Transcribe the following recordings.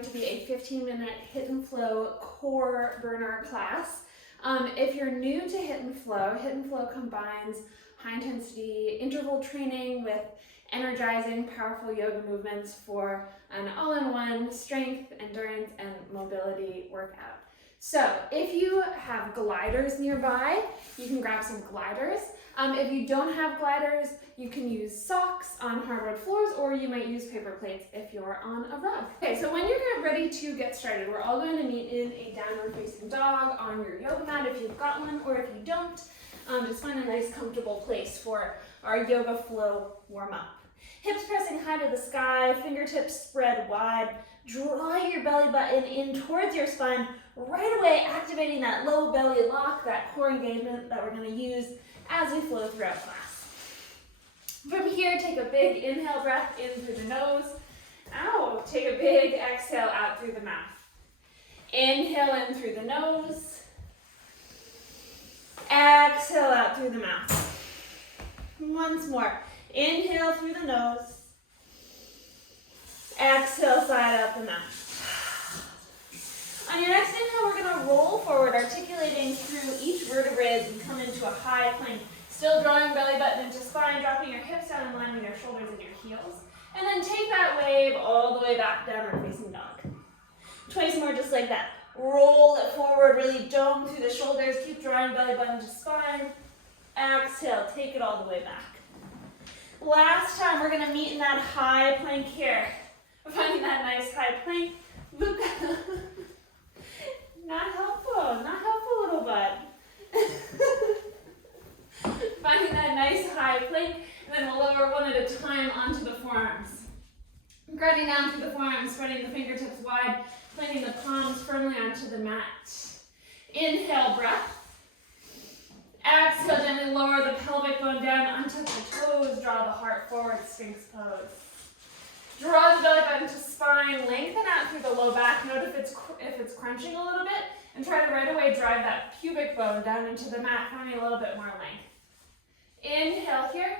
going to be a 15-minute HIIT and Flow core burner class. If you're new to HIIT and Flow combines high-intensity interval training with energizing, powerful yoga movements for an all-in-one strength, endurance, and mobility workout. So if you have gliders nearby, you can grab some gliders. If you don't have gliders, you can use socks on hardwood floors, or you might use paper plates if you're on a rug. Okay, so when you're ready to get started, we're all going to meet in a downward facing dog on your yoga mat if you've got one, or if you don't, just find a nice comfortable place for our yoga flow warm up. Hips pressing high to the sky, fingertips spread wide. Draw your belly button in towards your spine, right away activating that low belly lock, that core engagement that we're going to use as we flow throughout class. From here, take a big inhale breath in through the nose. Ow! Take a big exhale out through the mouth. Inhale in through the nose. Exhale out through the mouth. Once more. Inhale through the nose. Exhale, side out the mouth. On your next inhale, we're going to roll forward, articulating through each vertebrae as we come into a high plank. Still drawing belly button into spine, dropping your hips down in line with your shoulders and your heels. And then take that wave all the way back, downward facing dog. Twice more just like that. Roll it forward, really dome through the shoulders. Keep drawing belly button to spine. Exhale, take it all the way back. Last time, we're going to meet in that high plank here. Finding that nice high plank. Not helpful, little bud. Finding that nice high plank, and then we'll lower one at a time onto the forearms. Grounding down through the forearms, spreading the fingertips wide, planting the palms firmly onto the mat. Inhale, breath. Exhale, gently lower the pelvic bone down, untouch the toes, draw the heart forward, Sphinx Pose. Draw the belly button to spine, lengthen out through the low back. Note if it's crunching a little bit, and try to right away drive that pubic bone down into the mat, finding a little bit more length. Inhale here.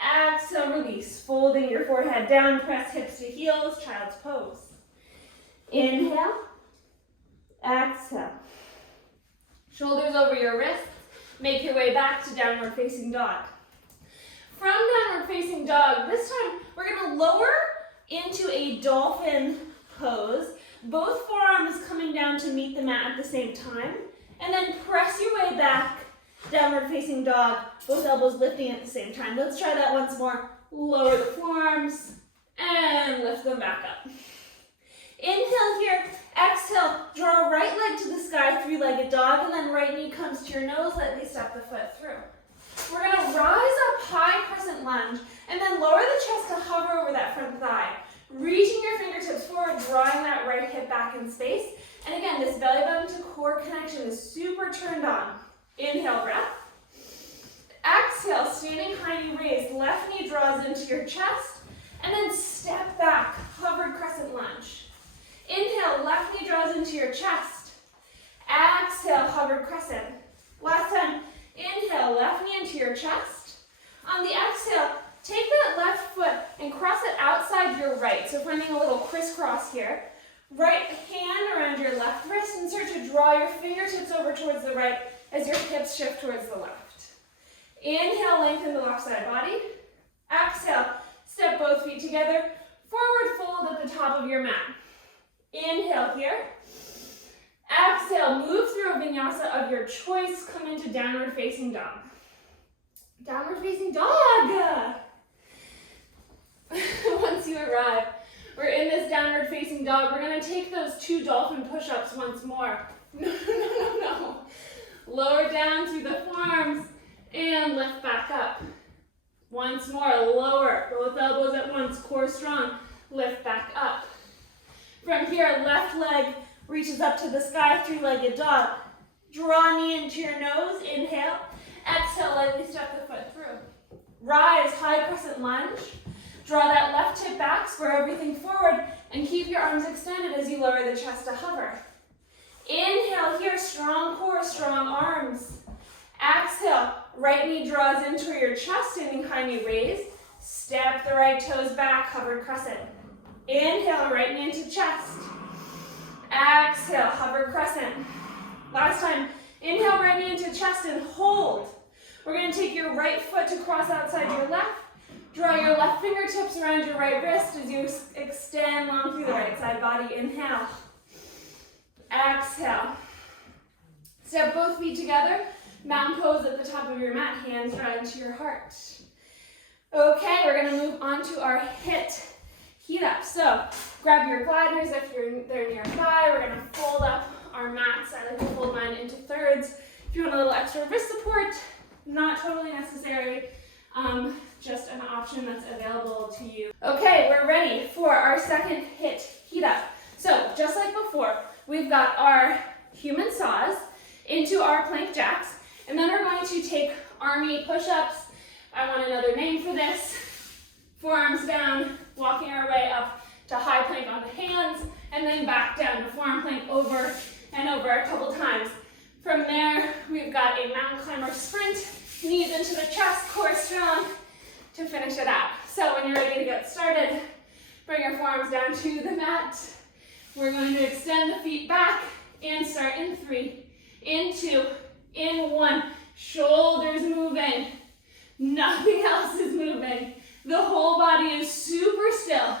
Exhale, release. Folding your forehead down, press hips to heels, child's pose. Inhale. Exhale. Shoulders over your wrists. Make your way back to downward facing dog. From downward facing dog, this time we're going to lower into a dolphin pose. Both forearms coming down to meet the mat at the same time. And then press your way back, downward facing dog, both elbows lifting at the same time. Let's try that once more. Lower the forearms and lift them back up. Inhale here, exhale, draw right leg to the sky, three-legged dog, and then right knee comes to your nose, lightly step the foot through. We're going to rise up high crescent lunge, and then lower the chest to hover over that front thigh. Reaching your fingertips forward, drawing that right hip back in space. And again, this belly button to core connection is super turned on. Inhale, breath. Exhale, standing high knee raised, left knee draws into your chest, and then step back, hovered crescent lunge. Inhale, left knee draws into your chest. Exhale, hovered crescent. Last time, inhale, left knee into your chest. On the exhale, take that left foot and cross it outside your right. So finding a little crisscross here. Right hand around your left wrist and start to draw your fingertips over towards the right as your hips shift towards the left. Inhale, lengthen the left side body. Exhale, step both feet together. Forward fold at the top of your mat. Inhale here. Exhale, move through a vinyasa of your choice. Come into downward facing dog. Downward facing dog. Once you arrive, we're in this downward facing dog. We're going to take those two dolphin push-ups once more. No. Lower down through the forearms and lift back up. Once more, lower. Both elbows at once, core strong. Lift back up. From here, left leg reaches up to the sky, three-legged dog. Draw knee into your nose, inhale. Exhale, lightly step the foot through. Rise, high crescent lunge. Draw that left hip back, square everything forward, and keep your arms extended as you lower the chest to hover. Inhale here, strong core, strong arms. Exhale, right knee draws into your chest, standing high knee raised. Step the right toes back, hovered crescent. Inhale, right knee into chest. Exhale, hover crescent. Last time, inhale, right knee into chest and hold. We're going to take your right foot to cross outside your left. Draw your left fingertips around your right wrist as you extend long through the right side body. Inhale. Exhale. Step both feet together. Mountain pose at the top of your mat. Hands right into your heart. Okay, we're going to move on to our HIIT heat up. So grab your gliders if they're nearby. We're going to fold up our mats. I like to fold mine into thirds. If you want a little extra wrist support, not totally necessary. Just an option that's available to you. Okay, we're ready for our second HIIT heat up. So just like before, we've got our human saws into our plank jacks, and then we're going to take army push-ups. I want another name for this. Forearms down, walking our way up to high plank on the hands, and then back down to forearm plank over and over a couple times. From there, we've got a mountain climber sprint, knees into the chest, core strong, to finish it out. So when you're ready to get started, bring your forearms down to the mat. We're going to extend the feet back and start in 3, in 2, in 1. Shoulders moving. Nothing else is moving. The whole body is super still,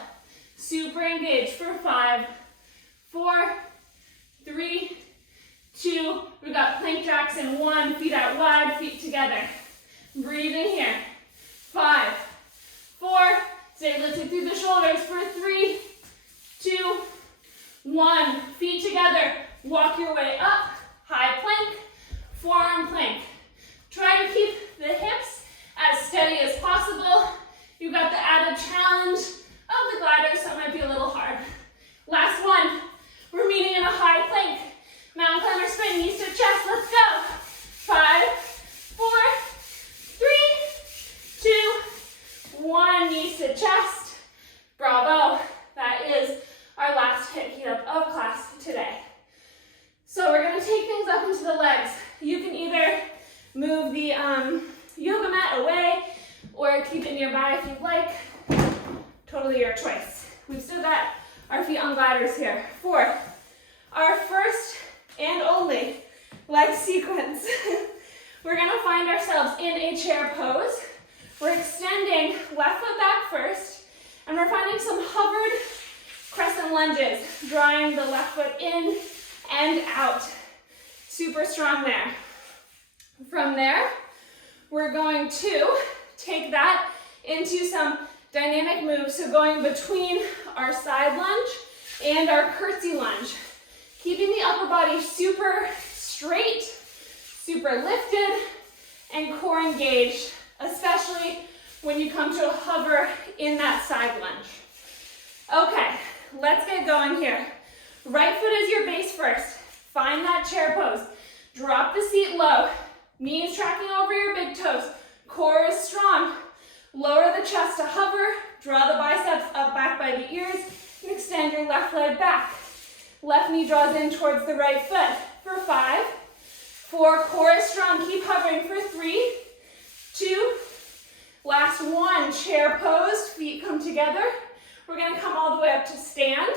super engaged for 5, 4, 3, 2. We've got plank jacks in 1, feet out wide, feet together. Breathing here. 5, 4, stay lifted through the shoulders for 3, 2, 1. Feet together. Walk your way up. High plank, forearm plank. Try to keep the hips as steady as possible. You've got the added challenge of the glider, so it might be a little hard. Last one. We're meeting in a high plank. Mountain climber sprint, knees to chest. Let's go. 5, 4, 3, 2, 1. Knees to chest. Bravo. That is our last HIIT heat up of class today. So we're going to take things up into the legs. You can either move the yoga mat away or keep it nearby if you'd like. Totally your choice. We've still got our feet on gliders here. For our first and only leg sequence, we're going to find ourselves in a chair pose. We're extending left foot back first, and we're finding some hovered crescent lunges, drawing the left foot in and out. Super strong there. From there, we're going to take that into some dynamic moves, so going between our side lunge and our curtsy lunge. Keeping the upper body super straight, super lifted, and core engaged, especially when you come to a hover in that side lunge. Okay, let's get going here. Right foot is your base first. Find that chair pose. Drop the seat low. Knees tracking over your big toes. Core is strong. Lower the chest to hover. Draw the biceps up back by the ears. And extend your left leg back. Left knee draws in towards the right foot. For 5, 4, core is strong. Keep hovering for 3, 2, last 1. Chair pose. Feet come together. We're going to come all the way up to stand.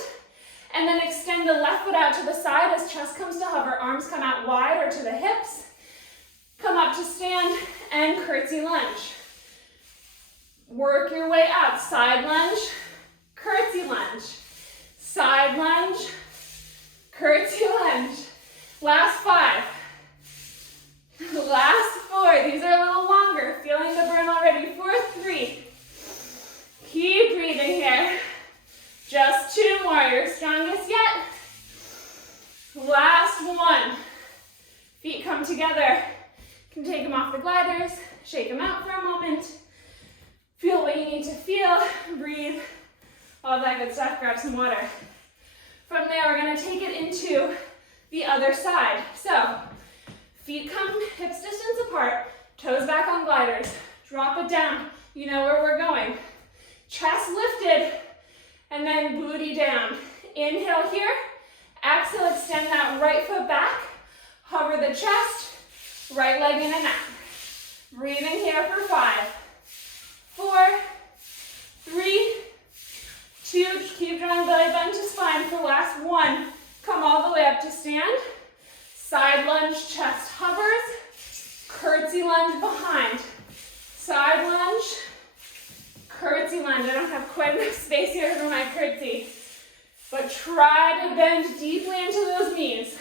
And then extend the left foot out to the side as chest comes to hover. Arms come out wide or to the hips. Come up to stand and curtsy lunge. Work your way up. Side lunge, curtsy lunge. Side lunge, curtsy lunge. Last 5. Last 4. These are a little longer. Feeling the burn already. For 3. Keep breathing here. Just 2 more, your strongest yet. Last 1. Feet come together. You can take them off the gliders, shake them out for a moment. Feel what you need to feel, breathe, all that good stuff. Grab some water. From there, we're gonna take it into the other side. So, feet come hips distance apart, toes back on gliders. Drop it down. You know where we're going. Chest lifted. And then booty down. Inhale here. Exhale, extend that right foot back. Hover the chest. Right leg in and out. Breathing here for 5, 4, 3, 2, huge. Keep drawing belly button to spine for last one. Come all the way up to stand. Side lunge, chest hovers. Curtsy lunge behind. Side lunge, curtsy lunge. I don't have quite enough space here for my curtsy. But try to bend deeply into those knees.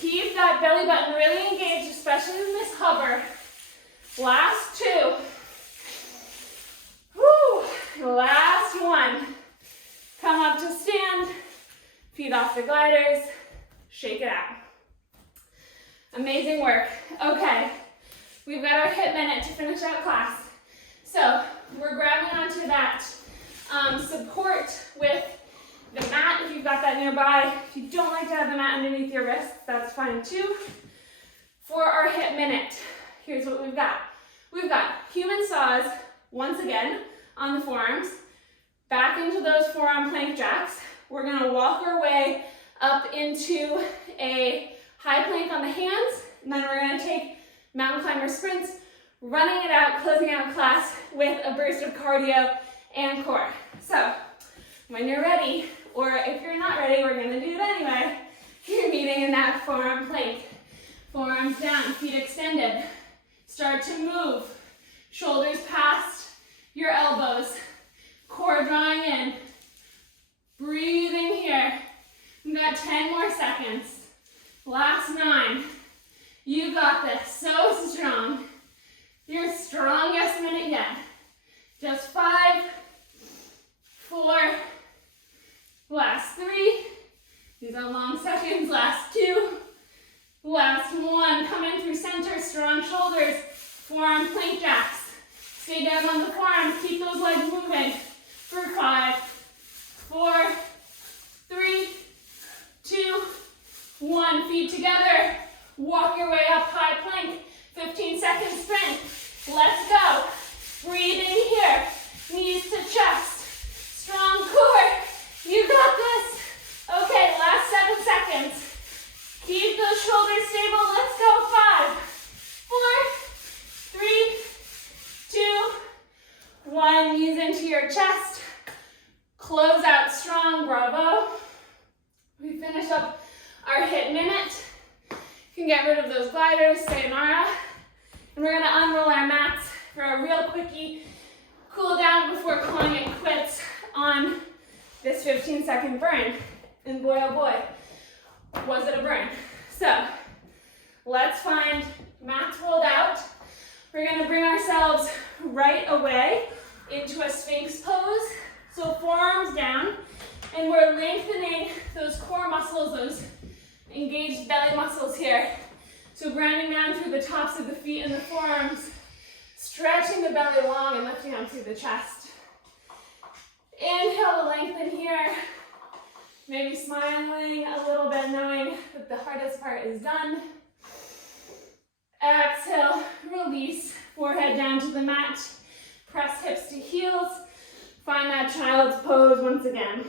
Keep that belly button really engaged, especially in this hover. Last two. Woo! Last one. Come up to stand. Feet off the gliders. Shake it out. Amazing work. Okay, we've got our HIIT minute to finish out class. So we're grabbing onto that support with the mat if you've got that nearby. If you don't like to have the mat underneath your wrists, that's fine too. For our HIIT minute, here's what we've got. We've got human saws, once again, on the forearms. Back into those forearm plank jacks. We're gonna walk our way up into a high plank on the hands, and then we're gonna take mountain climber sprints, running it out, closing out class with a burst of cardio and core. So, when you're ready, or if you're not ready, we're gonna do it anyway. You're meeting in that forearm plank. Forearms down, feet extended. Start to move. Shoulders past your elbows. Core drawing in. Breathing here. We've got 10 more seconds. Last 9. You got this. So strong. Your strongest minute yet. Just 5, 4, last 3. These are long seconds. Last 2. Last 1. Coming through center. Strong shoulders. Forearm plank jacks. Stay down on the forearms. Keep those legs moving. For 5, 4, 3, 2, 1. Feet together. Walk your way up high plank. 15-second sprint. Let's go. Breathing here. Knees to chest. Strong core. You got this. Okay, last 7 seconds. Keep those shoulders stable. Let's go. 5, 4, 3, 2, 1. Knees into your chest. Close out strong. Bravo. We finish up our HIIT minute. You can get rid of those gliders. Sayonara. And we're going to unroll our mats for a real quickie cool down before calling it quits on this 15-second burn. And boy, oh boy, was it a burn. So let's find mats rolled out. We're going to bring ourselves right away into a Sphinx pose. So forearms down, and we're lengthening those core muscles, those engaged belly muscles here. So grounding down through the tops of the feet and the forearms, stretching the belly long and lifting up through the chest. Inhale to lengthen here. Maybe smiling a little bit, knowing that the hardest part is done. Exhale, release, forehead down to the mat. Press hips to heels. Find that child's pose once again.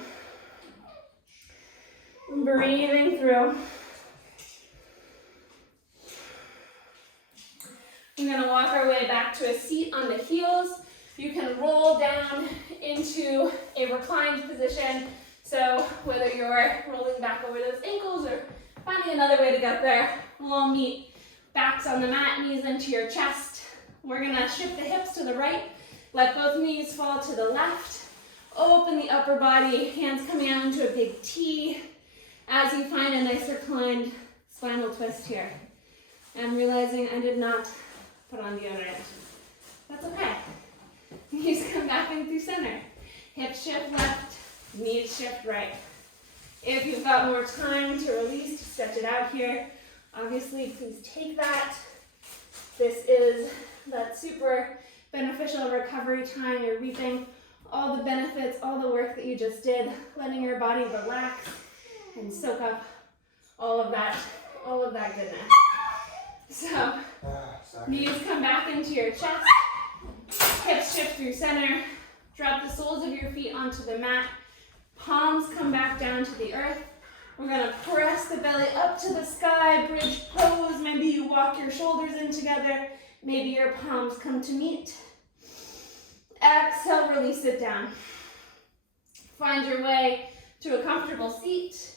Breathing through. We're going to walk our way back to a seat on the heels. You can roll down into a reclined position. So whether you're rolling back over those ankles or finding another way to get there, we'll all meet backs on the mat, knees into your chest. We're going to shift the hips to the right. Let both knees fall to the left. Open the upper body, hands coming out into a big T as you find a nice reclined spinal twist here. I'm realizing I did not put on deodorant. That's okay. Knees come back in through center. Hips shift left, knees shift right. If you've got more time to release, to stretch it out here, obviously please take that. This is that super beneficial recovery time. You're reaping all the benefits, all the work that you just did, letting your body relax and soak up all of that goodness. So, knees come back into your chest, hips shift through center, drop the soles of your feet onto the mat, palms come back down to the earth. We're gonna press the belly up to the sky, bridge pose. Maybe you walk your shoulders in together. Maybe your palms come to meet. Exhale, release it down. Find your way to a comfortable seat.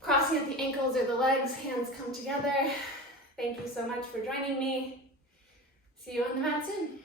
Crossing at the ankles or the legs, hands come together. Thank you so much for joining me. See you on the mat soon.